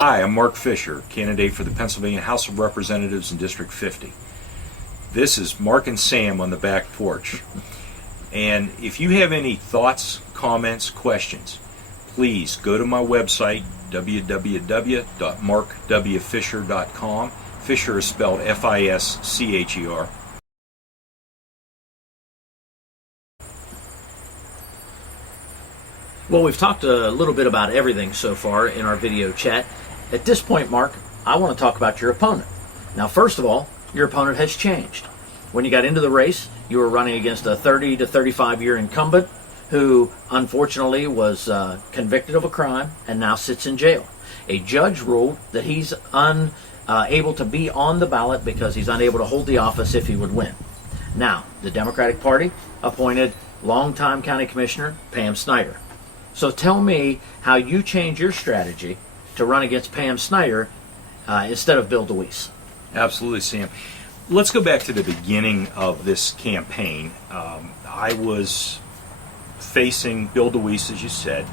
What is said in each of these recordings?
Hi, I'm Mark Fischer, candidate for the Pennsylvania House of Representatives in District 50. This is Mark and Sam on the back porch. And if you have any thoughts, comments, questions, please go to my website, www.markwfischer.com. Fischer is spelled F-I-S-C-H-E-R. Well, we've talked a little bit about everything so far in our video chat. At this point, Mark, I want to talk about your opponent. Now, first of all, your opponent has changed. When you got into the race, you were running against a 30 to 35 year incumbent who unfortunately was convicted of a crime and now sits in jail. A judge ruled that he's unable to be on the ballot because he's unable to hold the office if he would win. Now, the Democratic Party appointed longtime county commissioner Pam Snyder. So tell me how you change your strategy to run against Pam Snyder instead of Bill DeWeese. Absolutely, Sam. Let's go back to the beginning of this campaign. I was facing Bill DeWeese, as you said,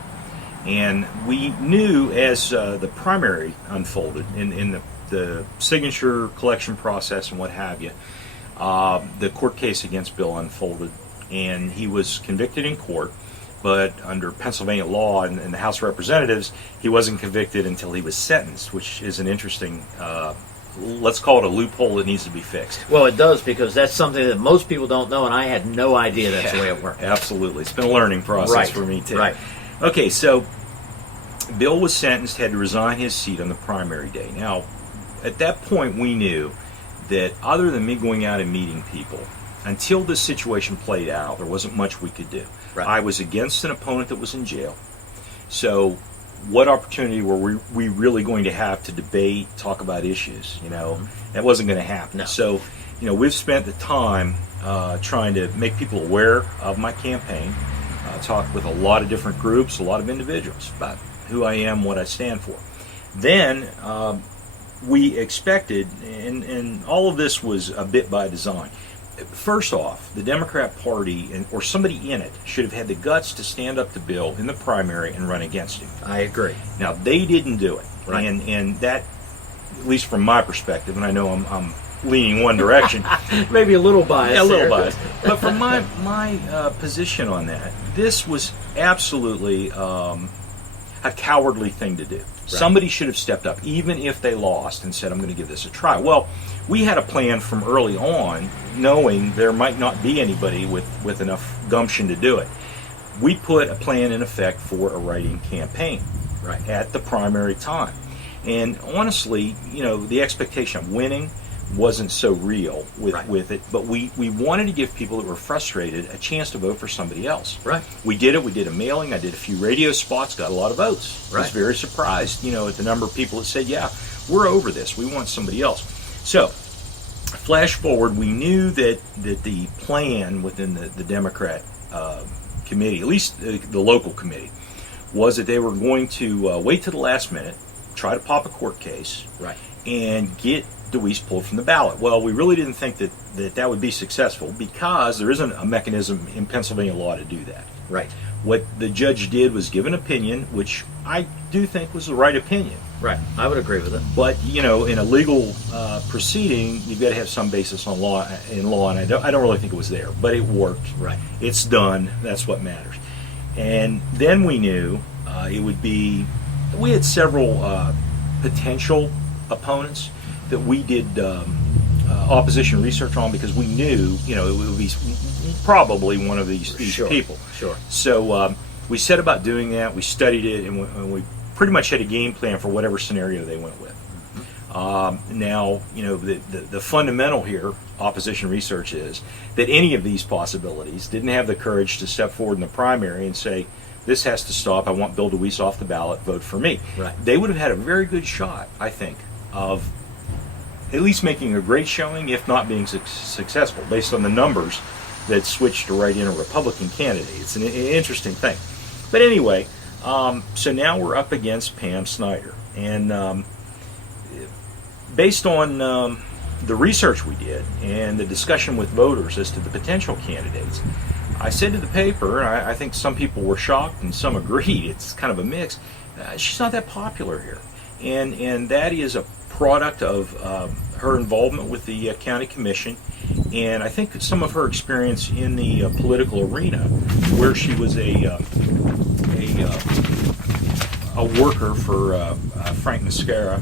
and we knew as the primary unfolded in the signature collection process and what have you, the court case against Bill unfolded, and he was convicted in court. But under Pennsylvania law and the House of Representatives, he wasn't convicted until he was sentenced, which is an interesting, let's call it a loophole that needs to be fixed. Well, it does, because that's something that most people don't know, and I had no idea that's the way it worked. Absolutely. It's been a learning process for me, too. Right. Okay, so Bill was sentenced, had to resign his seat on the primary day. Now, at that point, we knew that other than me going out and meeting people, until this situation played out, there wasn't much we could do. Right. I was against an opponent that was in jail. So what opportunity were we really going to have to debate, talk about issues? That wasn't going to happen. No. So, we've spent the time trying to make people aware of my campaign, talk with a lot of different groups, a lot of individuals about who I am, what I stand for. Then we expected, and all of this was a bit by design. First off, the Democrat Party or somebody in it should have had the guts to stand up to Bill in the primary and run against him. I agree. Now, they didn't do it. Right. And that, at least from my perspective, and I know I'm leaning one direction. Maybe a little biased. Yeah, a little biased. But from my position on that, this was absolutely a cowardly thing to do. Right. Somebody should have stepped up, even if they lost, and said, I'm going to give this a try. Well, we had a plan from early on, knowing there might not be anybody with enough gumption to do it. We put a plan in effect for a write-in campaign at the primary time. And honestly, the expectation of winning wasn't so real with it, but we wanted to give people that were frustrated a chance to vote for somebody else. Right. We did it. We did a mailing. I did a few radio spots, got a lot of votes. I was very surprised, at the number of people that said, yeah, we're over this. We want somebody else. So, flash forward, we knew that the plan within the Democrat committee, at least the local committee, was that they were going to wait to the last minute, try to pop a court case, and get DeWeese pulled from the ballot. Well, we really didn't think that would be successful because there isn't a mechanism in Pennsylvania law to do that. Right. What the judge did was give an opinion, which I do think was the right opinion. Right. I would agree with it. But in a legal proceeding, you've got to have some basis on law, and I don't really think it was there. But it worked. Right. It's done. That's what matters. And then we knew it would be. We had several potential opponents that we did opposition research on because we knew it would be probably one of these people. Sure. So we set about doing that. We studied it, and we pretty much had a game plan for whatever scenario they went with. Now, the fundamental here, opposition research, is that any of these possibilities didn't have the courage to step forward in the primary and say, this has to stop, I want Bill DeWeese off the ballot, vote for me. Right. They would have had a very good shot, I think, of at least making a great showing, if not being successful, based on the numbers that switched to write in a Republican candidate. It's an interesting thing. But anyway, so now we're up against Pam Snyder. And based on the research we did and the discussion with voters as to the potential candidates, I said to the paper, I think some people were shocked and some agreed, it's kind of a mix, she's not that popular here. and that is a product of her involvement with the county commission, and I think some of her experience in the political arena, where she was a worker for Frank Mascara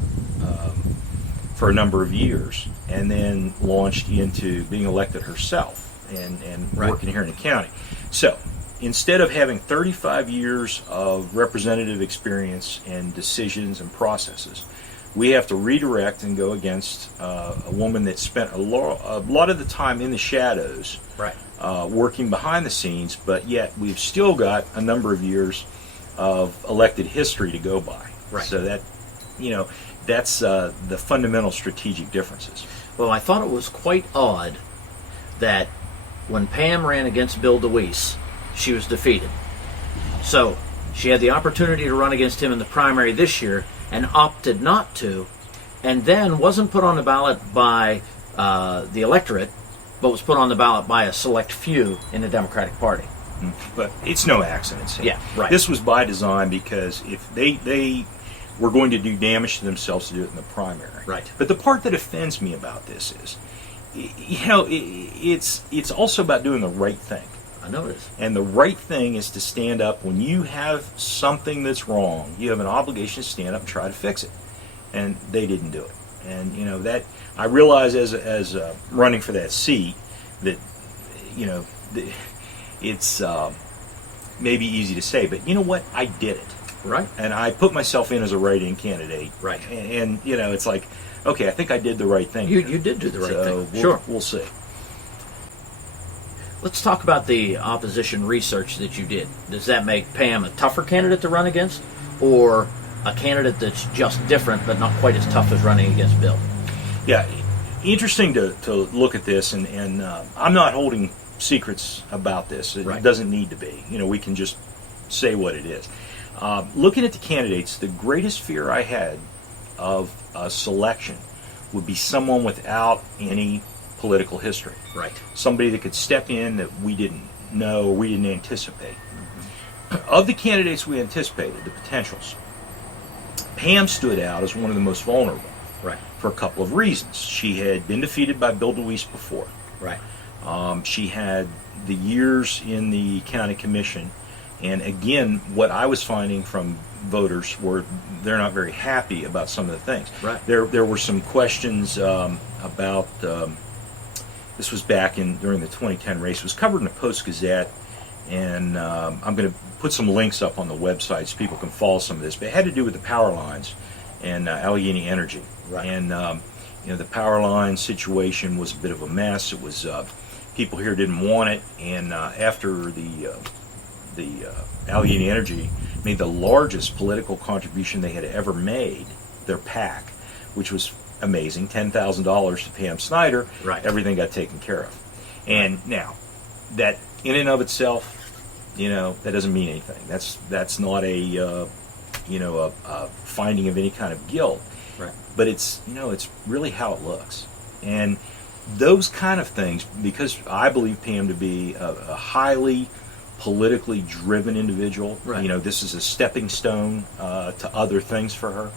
for a number of years, and then launched into being elected herself and working here in the county. So instead of having 35 years of representative experience and decisions and processes, we have to redirect and go against a woman that spent a lot of the time in the shadows, working behind the scenes, but yet we've still got a number of years of elected history to go by. So that, that's the fundamental strategic differences. Well, I thought it was quite odd that when Pam ran against Bill DeWeese, she was defeated. So she had the opportunity to run against him in the primary this year and opted not to, and then wasn't put on the ballot by the electorate, but was put on the ballot by a select few in the Democratic Party. But it's no accident, Sam. Yeah, right. This was by design, because if they were going to do damage to themselves to do it in the primary. Right. But the part that offends me about this is, it's also about doing the right thing. I know it is. And the right thing is to stand up when you have something that's wrong. You have an obligation to stand up and try to fix it. And they didn't do it. And that I realize as running for that seat that it's maybe easy to say, but you know what? I did it. Right. And I put myself in as a write-in candidate. Right. And it's like, okay, I think I did the right thing. You did do the right thing. Sure. We'll see. Let's talk about the opposition research that you did. Does that make Pam a tougher candidate to run against, or a candidate that's just different but not quite as tough as running against Bill? Yeah, interesting to look at this, and I'm not holding secrets about this. It doesn't need to be. We can just say what it is. Looking at the candidates, the greatest fear I had of a selection would be someone without any political history. Right. Somebody that could step in that we didn't know or we didn't anticipate. Of the candidates we anticipated, the potentials, Pam stood out as one of the most vulnerable. Right. For a couple of reasons. She had been defeated by Bill DeWeese before. Right. She had the years in the county commission, and again, what I was finding from voters were they're not very happy about some of the things. Right. There were some questions about this was back during the 2010 race. It was covered in the Post-Gazette, and I'm going to put some links up on the website so people can follow some of this. But it had to do with the power lines and Allegheny Energy. Right. And the power line situation was a bit of a mess. It was people here didn't want it, and after the Allegheny Energy made the largest political contribution they had ever made, their PAC, which was amazing, $10,000 to Pam Snyder. Right. Everything got taken care of. And now, that in and of itself, that doesn't mean anything. That's not a finding of any kind of guilt. Right. But it's really how it looks. And those kind of things, because I believe Pam to be a highly politically driven individual. Right. This is a stepping stone to other things for her.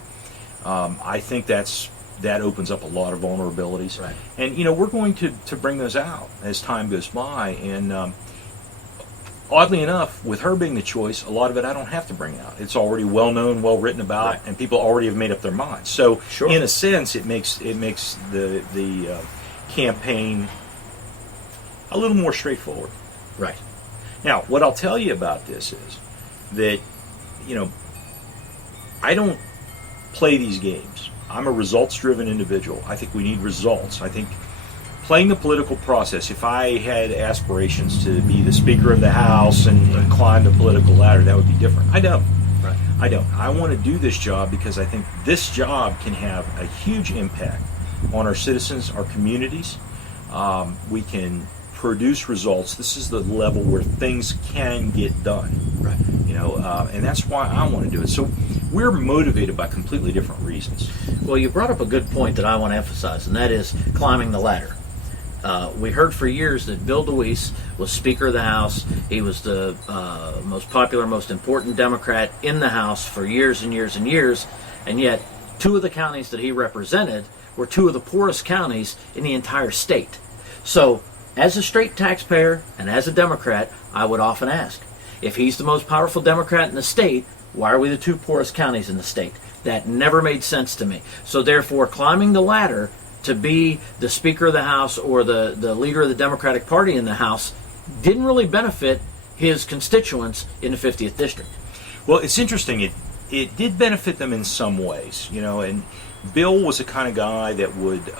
I think that opens up a lot of vulnerabilities. Right. And we're going to bring those out as time goes by. And oddly enough, with her being the choice, a lot of it I don't have to bring out. It's already well known, well written about, Right. and people already have made up their minds. So Sure. in a sense, it makes the campaign a little more straightforward. Right. Now, what I'll tell you about this is that, I don't play these games. I'm a results-driven individual. I think we need results. I think playing the political process, if I had aspirations to be the Speaker of the House and climb the political ladder, that would be different. I don't. Right. I don't. I want to do this job because I think this job can have a huge impact on our citizens, our communities. We can produce results. This is the level where things can get done. Right. And that's why I want to do it. So we're motivated by completely different reasons. Well, you brought up a good point that I want to emphasize, and that is climbing the ladder. We heard for years that Bill DeWeese was Speaker of the House. He was the most popular, most important Democrat in the House for years and years and years, and yet two of the counties that he represented were two of the poorest counties in the entire state. So, as a straight taxpayer and as a Democrat, I would often ask, if he's the most powerful Democrat in the state, why are we the two poorest counties in the state? That never made sense to me. So therefore, climbing the ladder to be the Speaker of the House or the leader of the Democratic Party in the House didn't really benefit his constituents in the 50th District. Well, it's interesting. It did benefit them in some ways, you know, and Bill was the kind of guy that would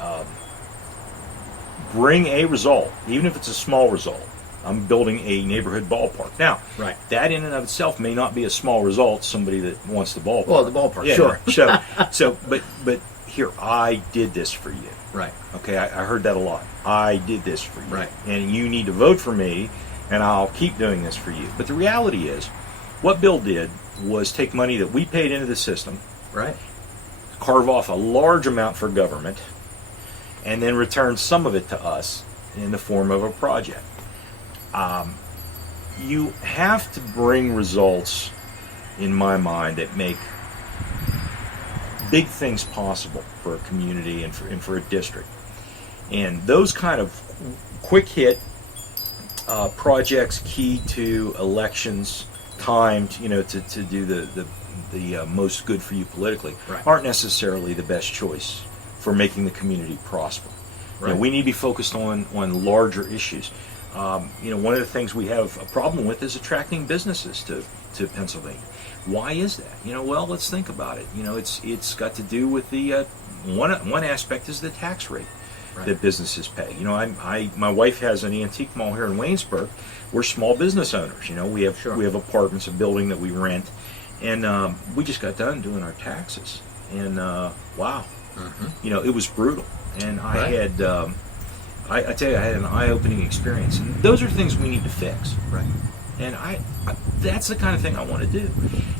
bring a result, even if it's a small result. I'm building a neighborhood ballpark. Now, Right. that in and of itself may not be a small result, somebody that wants the ballpark. Well, the ballpark, Yeah, sure. but here, I did this for you. Right. Okay, I heard that a lot. I did this for you. Right. And you need to vote for me, and I'll keep doing this for you. But the reality is, what Bill did was take money that we paid into the system, Right. carve off a large amount for government, and then return some of it to us in the form of a project. You have to bring results, in my mind, that make big things possible for a community and for a district. And those kind of quick hit projects key to elections, timed, you know, to do the most good for you politically, Right. aren't necessarily the best choice for making the community prosper. You know, Right. we need to be focused on larger issues. You know, one of the things we have a problem with is attracting businesses to Pennsylvania. Why is that? You know, well, let's think about it. You know, it's got to do with the one aspect is the tax rate Right. that businesses pay. You know, my wife has an antique mall here in Waynesburg. We're small business owners. You know, we have Sure. we have apartments, a building that we rent, and we just got done doing our taxes, and wow, you know, it was brutal. And I Right. had. I tell you, I had an eye-opening experience, and those are things we need to fix. Right. And that's the kind of thing I want to do.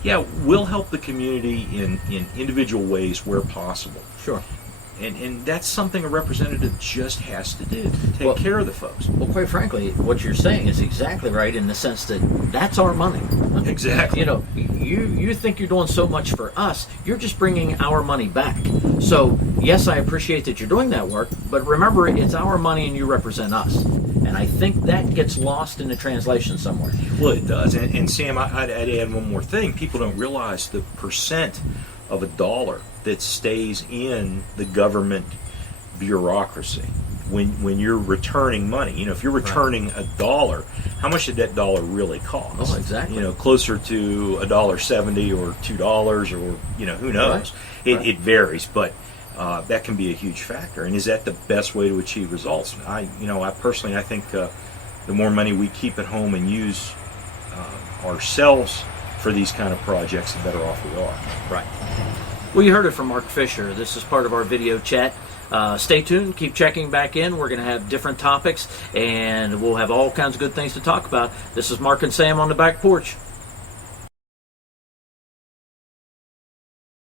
Yeah, we'll help the community in individual ways where possible, Sure. and that's something a representative just has to do. Take Well- care of the folks. Well, quite frankly, what you're saying is exactly right in the sense that that's our money. Exactly. You know, you think you're doing so much for us, you're just bringing our money back. So, yes, I appreciate that you're doing that work, but remember, it's our money and you represent us. And I think that gets lost in the translation somewhere. Well, it does. And Sam, I'd add one more thing. People don't realize the percent of a dollar that stays in the government bureaucracy when you're returning money. You know, if you're returning a dollar, how much did that dollar really cost? Oh, exactly. You know, closer to $1.70 or $2 or, you know, who knows? Right. It varies, but that can be a huge factor. And is that the best way to achieve results? I personally think the more money we keep at home and use ourselves for these kind of projects, the better off we are. Right. Well, you heard it from Mark Fischer. This is part of our video chat. Stay tuned. Keep checking back in. We're going to have different topics, and we'll have all kinds of good things to talk about. This is Mark and Sam on the Back Porch.